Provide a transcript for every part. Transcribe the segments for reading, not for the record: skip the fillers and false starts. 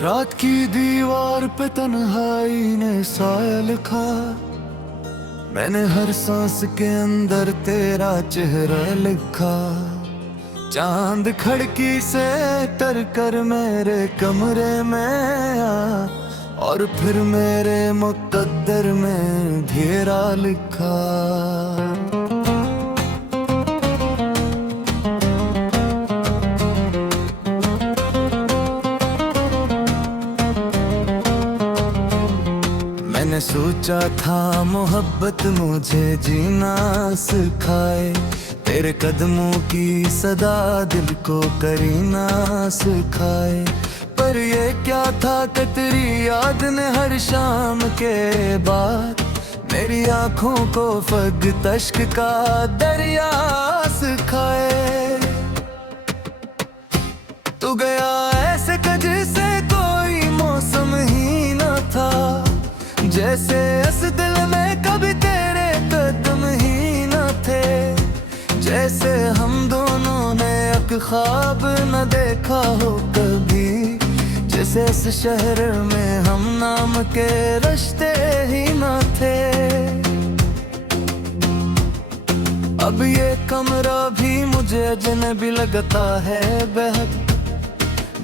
रात की दीवार पे तन्हाई ने साया लिखा। मैंने हर सांस के अंदर तेरा चेहरा लिखा। चांद खिड़की से तर कर मेरे कमरे में आया और फिर मेरे मुकद्दर में घेरा लिखा। मैंने सोचा था मोहब्बत मुझे जीना सिखाए, तेरे कदमों की सदा दिल को करीना सिखाए। पर ये क्या था कि तेरी याद ने हर शाम के बाद मेरी आंखों को फग तश्क का दरिया सिखाए। तू गया ऐसे जैसे कोई मौसम ही न था, जैसे इस दिल में कभी तेरे कदम ही न थे। जैसे हम दोनों ने एक ख्वाब न देखा हो कभी, जैसे इस शहर में हम नाम के रिश्ते ही न थे। अब ये कमरा भी मुझे अजनबी लगता है बेहद,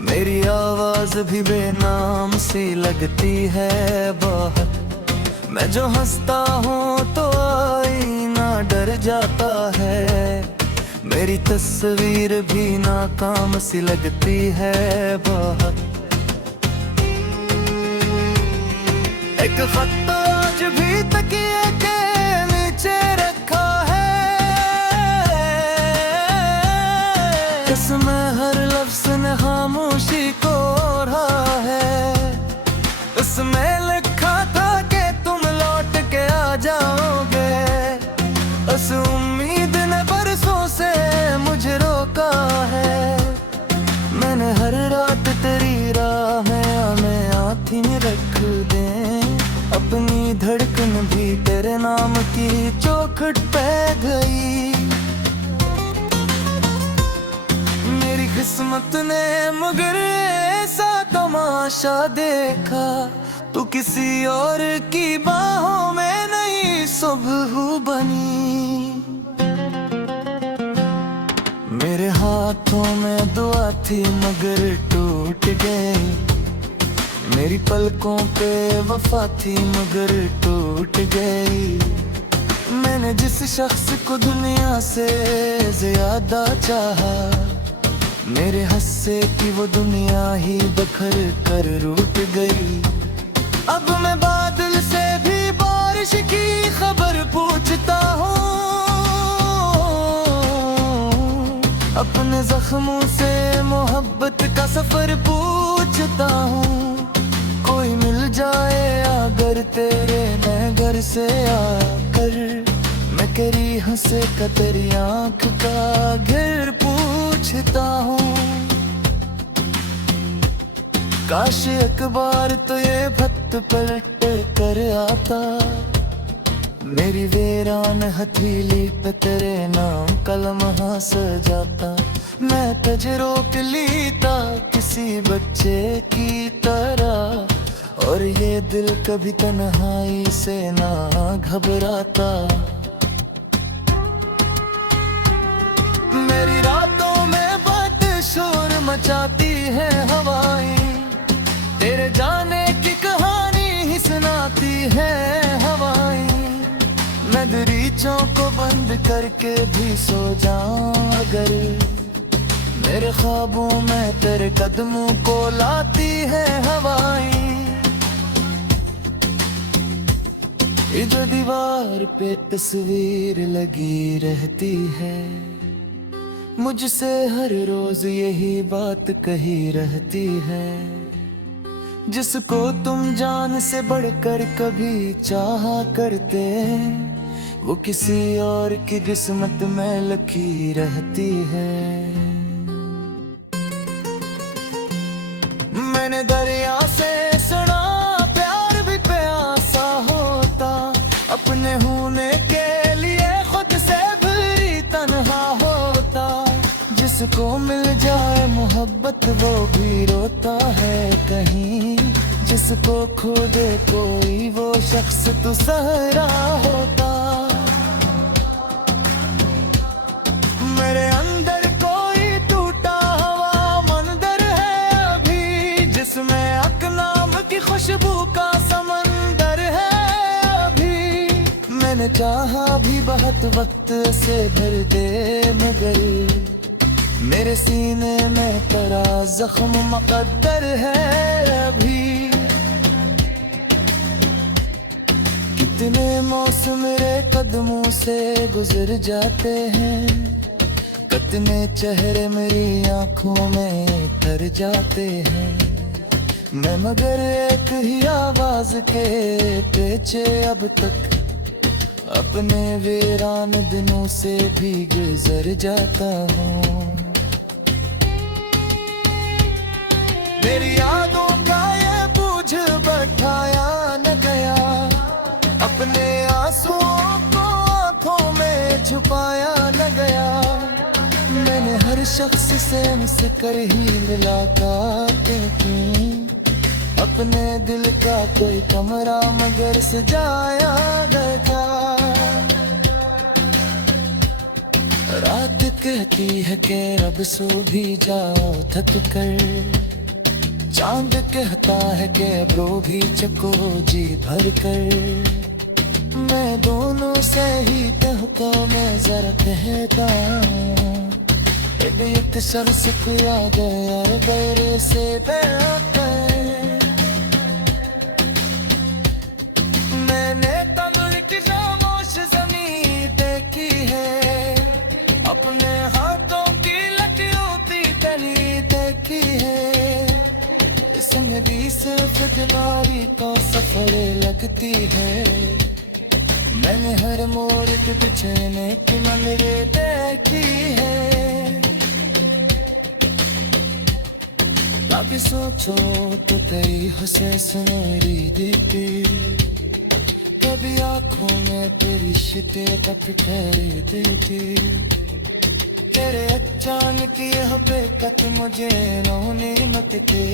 मेरी आवाज भी बेनाम सी लगती है बहुत। मैं जो हंसता हूँ तो आईना डर जाता है, मेरी तस्वीर भी नाकाम सी लगती है बहुत। एक खत आज भी तकिए के नीचे रखा है, इसमें हर लफ्ज ने खामोशी को ओढ़ा है। उसमें लिखा था कि तुम लौट के आ जाओगे, उस उम्मीद ने बरसों से मुझे रोका है। मैंने हर रात तेरी राह में आँखें रख दे, अपनी धड़कन भी तेरे नाम की चौखट पे गई। मेरी किस्मत ने मगर ऐसा तमाशा देखा, तू किसी और की बाहों में नहीं सुबह बनी। मेरे हाथों में दुआ थी मगर टूट गई, मेरी पलकों पे वफा थी मगर टूट गई। मैंने जिस शख्स को दुनिया से ज्यादा चाहा, मेरे हंसे की वो दुनिया ही बखर कर रूठ गई। अब मैं बादल से भी बारिश की खबर पूछता हूँ, अपने जख्मों से मोहब्बत का सफर पूछता हूँ। कोई मिल जाए अगर तेरे नगर से आकर, मैं करी हंसे का तेरी आँख का घेर पूछता हूँ। काश एक बार तो ये भक्त पलट कर आता, मेरी वीरान हथेली पे तेरे नाम कलम सजाता। मैं तुझे रोक लेता किसी बच्चे की तरह, और ये दिल कभी तन्हाई से ना घबराता। मेरी रातों में बात शोर मचाती है हवाएं, तेरे जाने की कहानी ही सुनाती है हवाएं। मैं दरीचों को बंद करके भी सो जाऊं अगर, मेरे ख्वाबों में तेरे कदमों को लाती है हवाएं। ये जो दीवार पे तस्वीर लगी रहती है, मुझसे हर रोज यही बात कही रहती है। जिसको तुम जान से बढ़कर कभी चाहा करते, वो किसी और की किस्मत में लिखी रहती है। मैंने दरिया से सुना प्यार भी प्यासा होता, अपने होने के लिए खुद से भी तन्हा होता। जिस जिसको मिल जाए मोहब्बत वो भी रोता है कहीं, जिसको खो दे कोई वो शख्स तो सहरा होता। मेरे अंदर कोई टूटा हुआ मंदिर है अभी, जिसमें अकनाम की खुशबू का समंदर है अभी। मैंने चाहा भी बहुत वक्त से भर दे मगर मेरे सीने में तेरा जख्म मुकद्दर है अभी। कितने मौसम मेरे कदमों से गुजर जाते हैं, कितने चेहरे मेरी आंखों में तर जाते हैं। मैं मगर एक ही आवाज के पीछे अब तक अपने वीरान दिनों से भी गुजर जाता हूँ। मेरी यादों का ये बोझ बैठाया न गया, अपने आंसुओं को आंखों में छुपाया न गया। मैंने हर शख्स से मुस्कर ही मुलाकातें की, अपने दिल का कोई कमरा मगर सजाया गया। रात कहती है कि रब सो भी जाओ थक कर, चांद कहता है कि ब्रो भी चको जी भर कर। मैं दोनों से ही कहता मैं जरा कहता, एक सर सुखा गया बैर से बेहतर। मैंने तमिल की खामोश जमीन देखी है, अपने हाथों की लकियों की तली देखी है। संग भी सिर्फ तुम्हारी तो सफर लगती है, मैंने हर मोड़ के बिछने की मंदिरे देखी है। बाकी सोचो तो कई हंसे सुनहरी दिखती, कभी आंखों में तेरी शिद्दत ठहरे देती। तेरे अचानक यह बेकत मुझे रोने मत दे,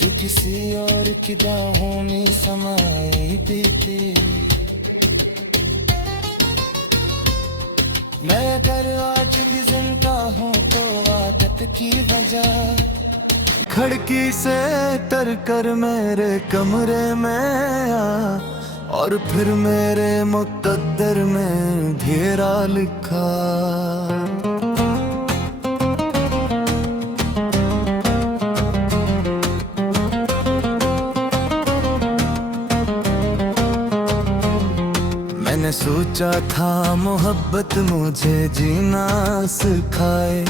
तू किसी और की बाहों में समाई देती। मैं अगर आज भी जिंदा हूँ तो आदत की वजह, खिड़की से तर कर मेरे कमरे में आ, और फिर मेरे मुकद्दर में घेरा लिखा। मैंने सोचा था मोहब्बत मुझे जीना सिखाए,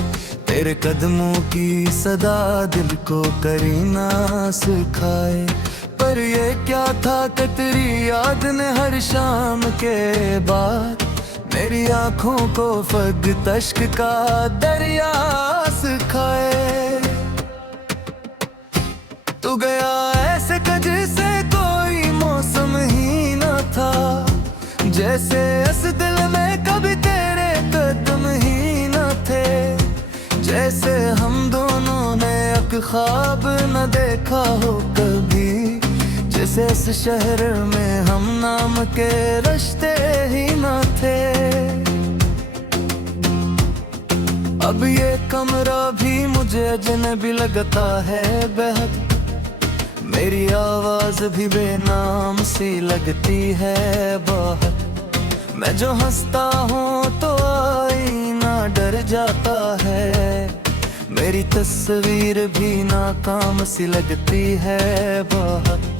तेरे कदमों की सदा दिल को करीना सिखाए। पर ये क्या था कि तेरी याद ने हर शाम के बाद मेरी आंखों को फग तश्क का दरिया सिखाए। तू गया ऐसे जैसे कोई मौसम ही न था, जैसे इस दिल में कभी तेरे कदम ही न थे। जैसे हम दोनों ने एक ख्वाब न देखा हो कभी, जैसे इस शहर में हम नाम के रिश्ते ही न थे। अब ये कमरा भी मुझे अजनबी लगता है बेहद, मेरी आवाज भी बेनाम सी लगती है बहुत। मैं जो हंसता हूँ तो आईना डर जाता है, मेरी तस्वीर भी नाकाम सी लगती है बहुत।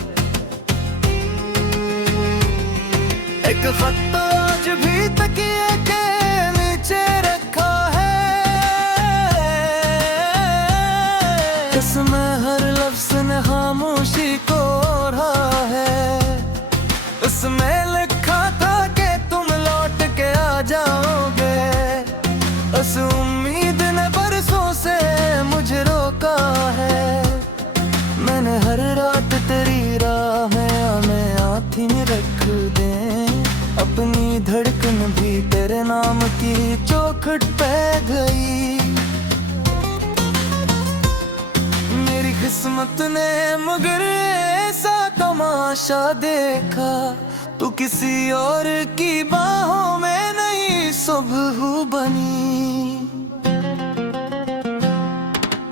एक खत आज भी तकिए के नीचे रखा है, इसमें हर लफ्ज ने खामोशी को ओढ़ा है। उसमें लिखा था कि तुम लौट के आ जाओगे, उस उम्मीद ने बरसों से मुझे रोका है। मैंने हर रात तेरी राह में हमें आँखी रख दे, अपनी धड़कन भी तेरे नाम की चौखट पे गई। किस्मत ने मगर ऐसा तमाशा देखा, तू किसी और की बाहों में नहीं सुबह बनी।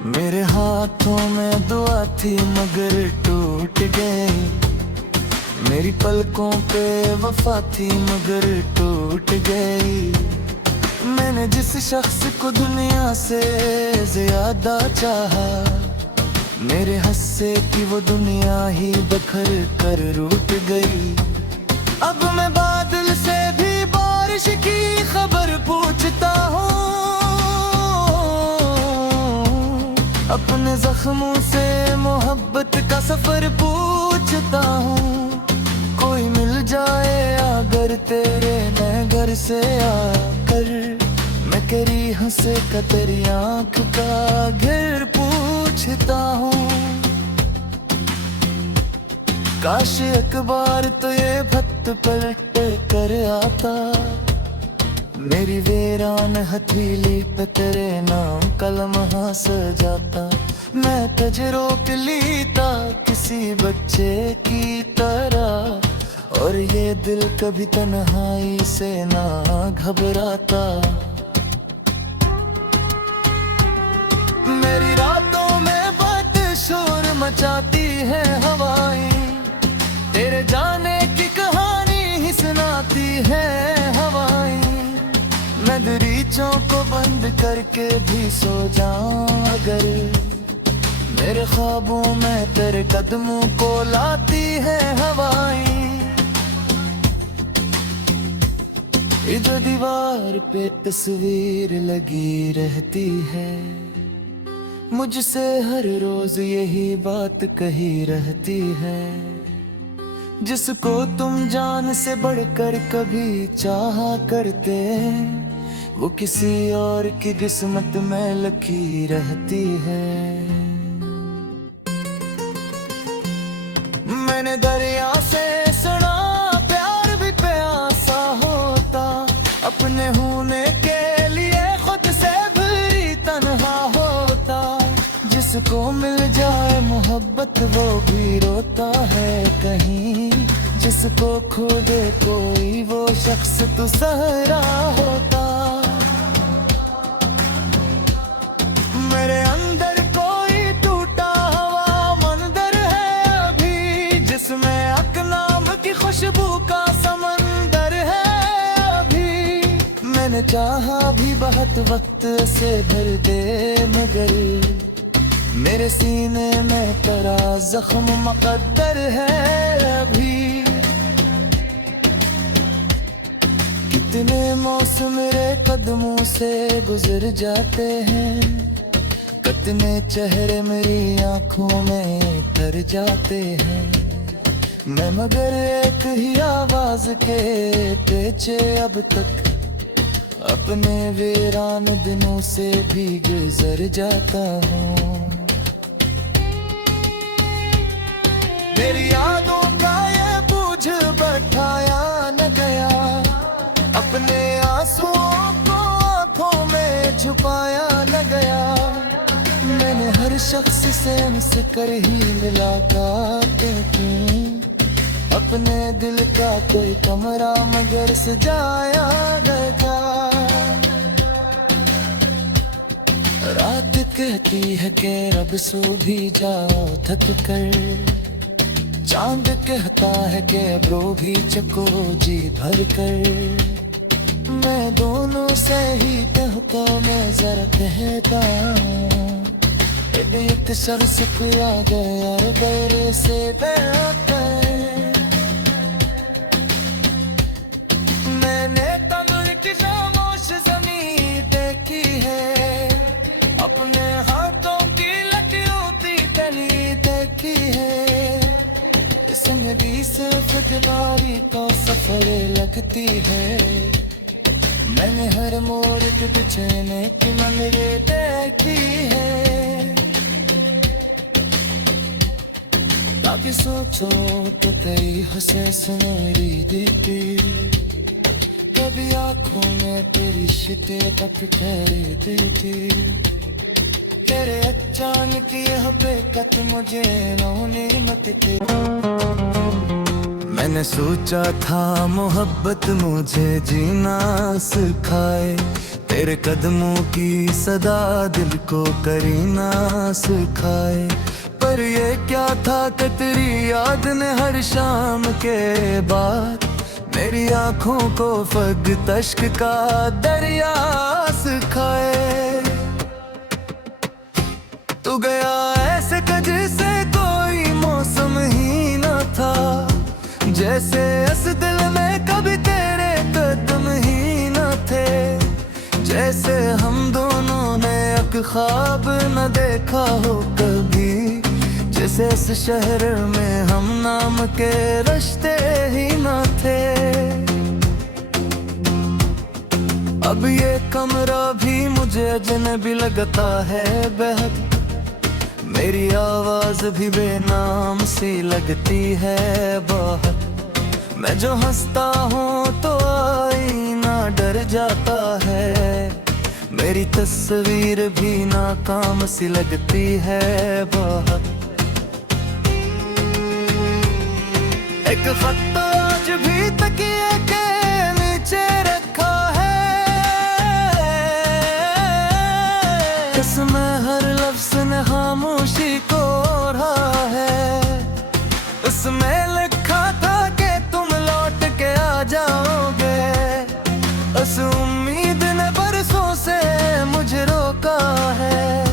मेरे हाथों में दुआ थी मगर टूट गई, मेरी पलकों पे वफा थी मगर टूट गई। मैंने जिस शख्स को दुनिया से ज्यादा चाहा, मेरे हंसे की वो दुनिया ही बखर कर रूठ गई। अब मैं बादल से भी बारिश की खबर पूछता हूँ, अपने जख्मों से मोहब्बत का सफर पूछता हूँ। कोई मिल जाए अगर तेरे नए घर से आकर, मैं तेरी हंसे का तेरी आँख का घेर पूछता हूँ। काश एक बार तो ये भक्त पलट कर आता, मेरी वीरान हथेली पे तेरे नाम कलमा सजाता। मैं तुझे रोक लेता किसी बच्चे की तरह, और ये दिल कभी तन्हाई से ना घबराता। मेरी रातों में बात शोर मचाती है हवाएं, तेरे जाने की कहानी ही सुनाती है हवाएं। मैं दरीचों को बंद करके भी सो जाऊं अगर, मेरे ख्वाबों में तेरे कदमों को लाती है हवाएं। ये जो दीवार पे तस्वीर लगी रहती है, मुझसे हर रोज यही बात कही रहती है। जिसको तुम जान से बढ़कर कभी चाहा करते, वो किसी और की किस्मत में लिखी रहती है। मैंने दरिया से सुना प्यार भी प्यासा होता, अपने होने के लिए खुद से भी तन्हा होता। जिसको मिल जाए मोहब्बत वो भी रोता है कहीं, जिसको खो दे कोई वो शख्स तो सहरा होता। मेरे अंदर कोई टूटा हुआ मंदिर है अभी, जिसमें अकनाम की खुशबू का समंदर है अभी। मैंने चाहा भी बहुत वक्त से भर दे मगर, मेरे सीने में तेरा जख्म मुकद्दर है अभी। कितने मौसम मेरे कदमों से गुजर जाते हैं, कितने चेहरे मेरी आंखों में तर जाते हैं। मैं मगर एक ही आवाज के पीछे अब तक अपने वीरान दिनों से भी गुजर जाता हूँ। मेरी यादों का ये बोझ बैठाया न गया, अपने आंसुओं को आंखों में छुपाया न गया। मैंने हर शख्स से मुस्कर ही मुलाकात की, अपने दिल का कोई कमरा मगर सजाया गया। रात कहती है कि रब सो भी जाओ थक कर, चांद कहता है कि ब्रो भी चको जी भर कर। मैं दोनों से ही कहता मैं जरा कहता, एक सर सुकरा गया बैर से बेहतर। मैंने तमिल की खामोश जमीन देखी है, अपने हाथों की लकीरों तनी देखी है। संग भी सिर्फ दिवारी तो सफर लगती है, मैंने हर मोड़ के बिछने की मंदिरे देखी है। ताकि सोचो तो कई हंसे सुनहरी दीदी, कभी आंखों में तेरी शिकवत ठहरे देती। तेरे अचानक यह बेकत मुझे रोने मत दे। मैंने सोचा था मोहब्बत मुझे जीना सिखाए, तेरे कदमों की सदा दिल को करीना सिखाए। पर ये क्या था कि तेरी याद ने हर शाम के बाद मेरी आंखों को फग तश्क का दरिया सिखाए। तू गया ऐसे जैसे कोई मौसम ही न था, जैसे इस दिल में कभी तेरे कदम ही न थे, जैसे हम दोनों ने एक ख्वाब न देखा हो कभी, जैसे इस शहर में हम नाम के रिश्ते ही न थे। अब ये कमरा भी मुझे अजनबी लगता है बेहद, मेरी आवाज भी बेनाम सी लगती है बहुत। मैं जो हंसता हूँ तो आईना डर जाता है, मेरी तस्वीर भी नाकाम सी लगती है बहुत। एक खत तो आज भी तकिए के नीचे रखा है, इसमें हर लफ्ज़ ने खामोशी को ओढ़ा है। उसमें लिखा था कि तुम लौट के आ जाओगे, उस उम्मीद ने बरसों से मुझे रोका है।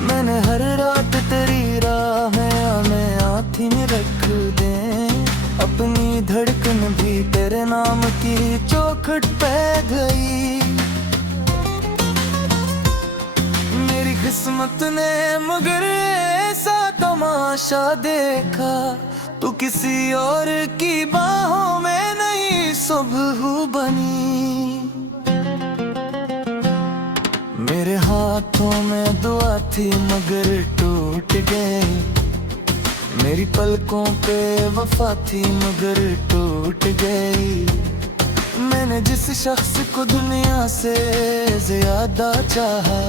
मैंने हर रात तेरी राह में आँखी में रख दे, अपनी धड़कन भी तेरे नाम की चौखट पे गई। मेरी किस्मत ने मगर ऐसा तमाशा देखा, तू किसी और की बाहों में नहीं सुबह बनी। मेरे हाथों में दुआ थी मगर टूट गई, मेरी पलकों पे वफा थी मगर टूट गई। मैंने जिस शख्स को दुनिया से ज्यादा चाहा,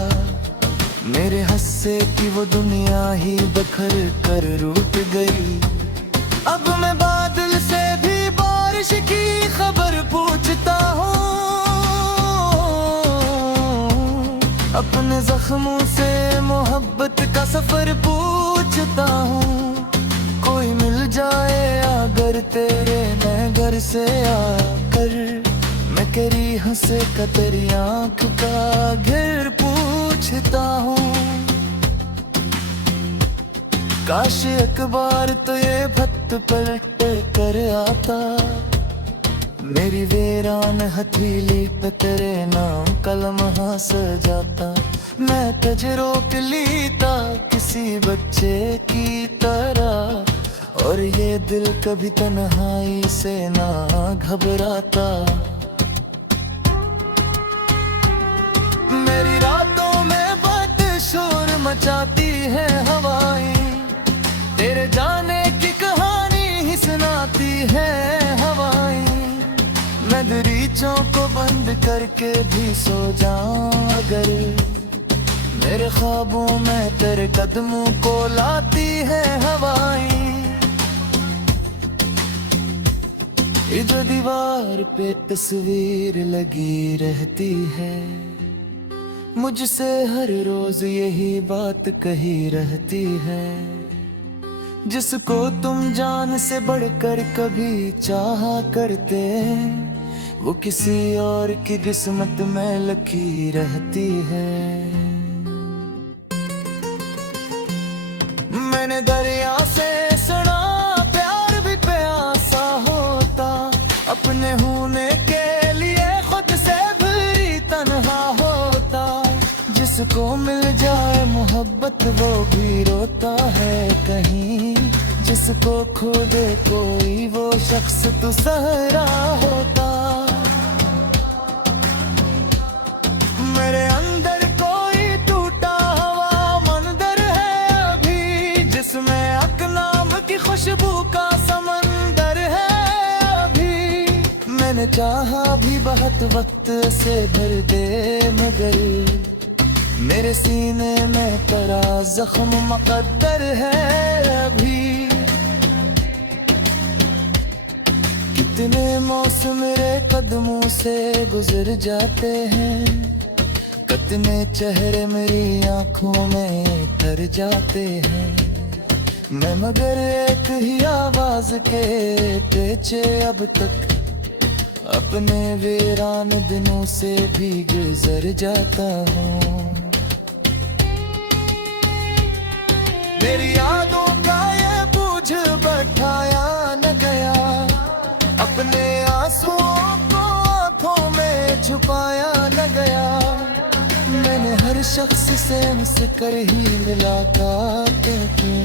मेरे हस्से की वो दुनिया ही बखर कर रूठ गई। अब मैं बादल से भी बारिश की खबर पूछता हूँ, अपने जख्मों से मोहब्बत का सफर पूछता हूँ। कोई मिल जाए अगर तेरे मैं घर से आकर, मैं करी हंसे का तेरी आँख का घेर पूछता हूँ। काश एक बार तो ये भक्त पलट कर आता, मेरी वीरान हथेली पे तेरे नाम कलम सजाता। मैं तुझे रोक लेता किसी बच्चे की तरह, और ये दिल कभी तन्हाई से ना घबराता। मेरी रातों में बात शोर मचाती है हवाएं, तेरे जाने की कहानी ही सुनाती है हवाएं। मैं दरीचों को बंद करके भी सो जाऊं अगर, मेरे ख्वाबों में तेरे कदमों को लाती है हवाएं। इधर दीवार पे तस्वीर लगी रहती है, मुझसे हर रोज यही बात कही रहती है। जिसको तुम जान से बढ़कर कभी चाहा करते, वो किसी और की किस्मत में लिखी रहती है। मैंने दरिया से सुना प्यार भी प्यासा होता, अपने होने के लिए खुद से भी तन्हा होता। जिसको मिल जाए मोहब्बत वो भी रोता है कहीं, जिसको खो दे कोई वो शख्स तो सहरा होता। मेरे अंदर कोई टूटा हुआ मंदिर है अभी, जिसमें अकनाम की खुशबू का समंदर है अभी। मैंने चाहा भी बहुत वक्त से भर दे मगर मेरे सीने में तेरा जख्म मुक़द्दर है अभी। कितने मौसम मेरे कदमों से गुजर जाते हैं, कितने चेहरे मेरी आंखों में तर जाते हैं। मैं मगर एक ही आवाज के पीछे अब तक अपने वीरान दिनों से भी गुजर जाता हूँ। मेरी यादों का ये बोझ बैठाया न गया, अपने आंसुओं को आंखों में छुपाया न गया। मैंने हर शख्स से मुस्कुर ही मुलाकात की,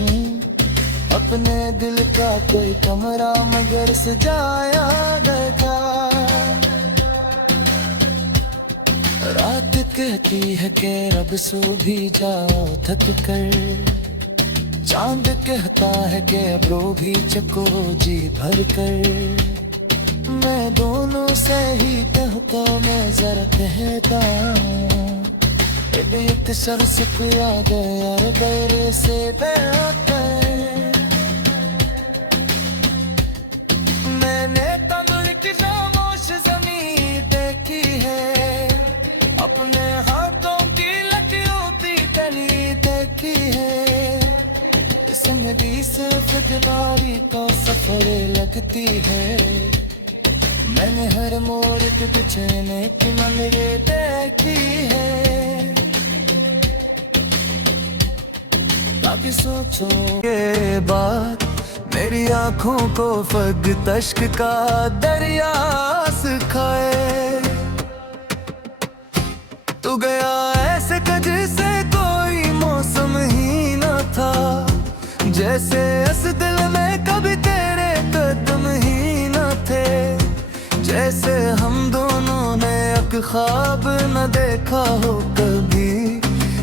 अपने दिल का कोई कमरा मगर सजाया गया। रात कहती है कि रब सो भी जाओ थक कर, चांद कहता है कि ब्रो भी चको जी भर कर। मैं दोनों से ही कहता, मैं जरा कहता एक सर से याद यार गैर से बेहतर। मैंने तमिल की खामोश जमीन देखी है, अपने हाथों की लकियों की तली देखी है। इसमें भी सिर्फ दिवारी का सफर लगती है। मैंने हर मोड़ के बिछने की मंदिरें देखी है। काफी सोचो के बाद मेरी आंखों को फग तश्क का दरिया सिखाए। तू गया ऐसे जैसे कोई मौसम ही न था, जैसे इस दिल में कभी तेरे कदम ही न थे। जैसे हम दोनों ने एक ख्वाब न देखा हो कभी,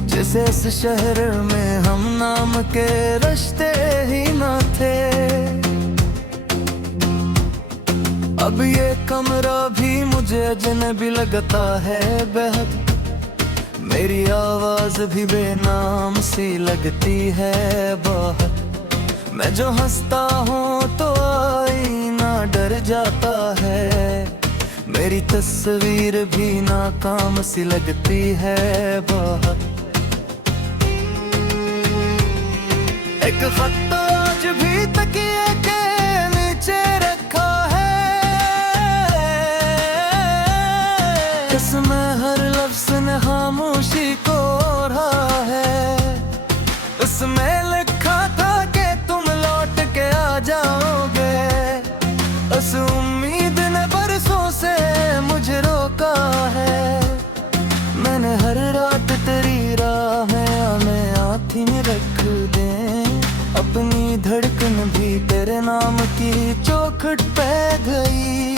जैसे इस शहर में हम नाम के रिश्ते ही न थे। अब ये कमरा भी मुझे अजनबी लगता है बेहद, मेरी आवाज भी बेनाम सी लगती है बहुत। मैं जो हंसता हूँ तो आईना डर जाता है, मेरी तस्वीर भी नाकाम सी लगती है बहुत। एक खत आज भी तकिए के नीचे रखा है, इसमें हर लफ्ज ने खामोशी को ओढ़ा है। उसमें लिखा था कि तुम लौट के आ जाओगे, उस उम्मीद ने बरसों से मुझे रोका है। मैंने हर रात तेरी राह में आँखें रख दे, अपनी धड़कन भी तेरे नाम की चौखट पे गई।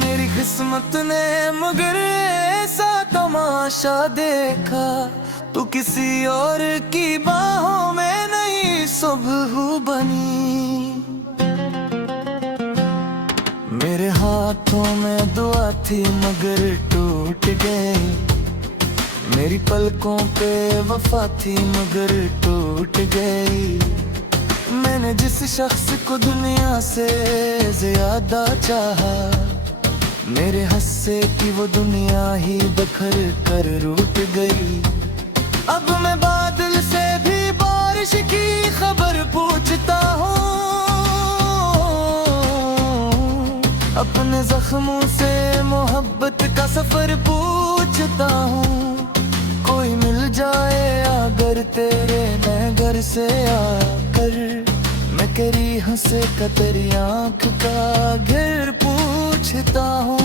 मेरी किस्मत ने मगर ऐसा तमाशा देखा, तू किसी और की बाहों में नहीं सुबह बनी। मेरे हाथों में दुआ थी मगर टूट गई, मेरी पलकों पे वफा थी मगर टूट गई। मैंने जिस शख्स को दुनिया से ज्यादा चाहा, मेरे हंसे की वो दुनिया ही बखर कर रूठ गई। अब मैं बादल से भी बारिश की खबर पूछता हूँ, अपने जख्मों से मोहब्बत का सफर पूछता हूँ। कोई मिल जाए अगर तेरे नए घर से आकर, मैं तेरी हंसे का तेरी आँख का घेर पूछता हूँ।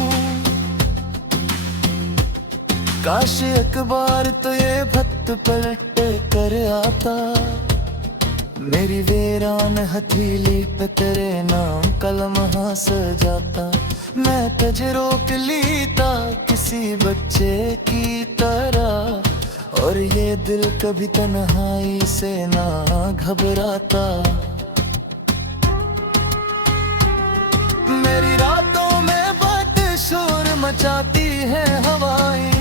काश एक बार तो ये भक्त पलट कर आता, मेरी वीरान हथेली पे तेरे नाम कलम सजाता। मैं तुझे रोक लीता किसी बच्चे की तरह, और ये दिल कभी तन्हाई से ना घबराता। मेरी रातों में बात शोर मचाती है हवाएं,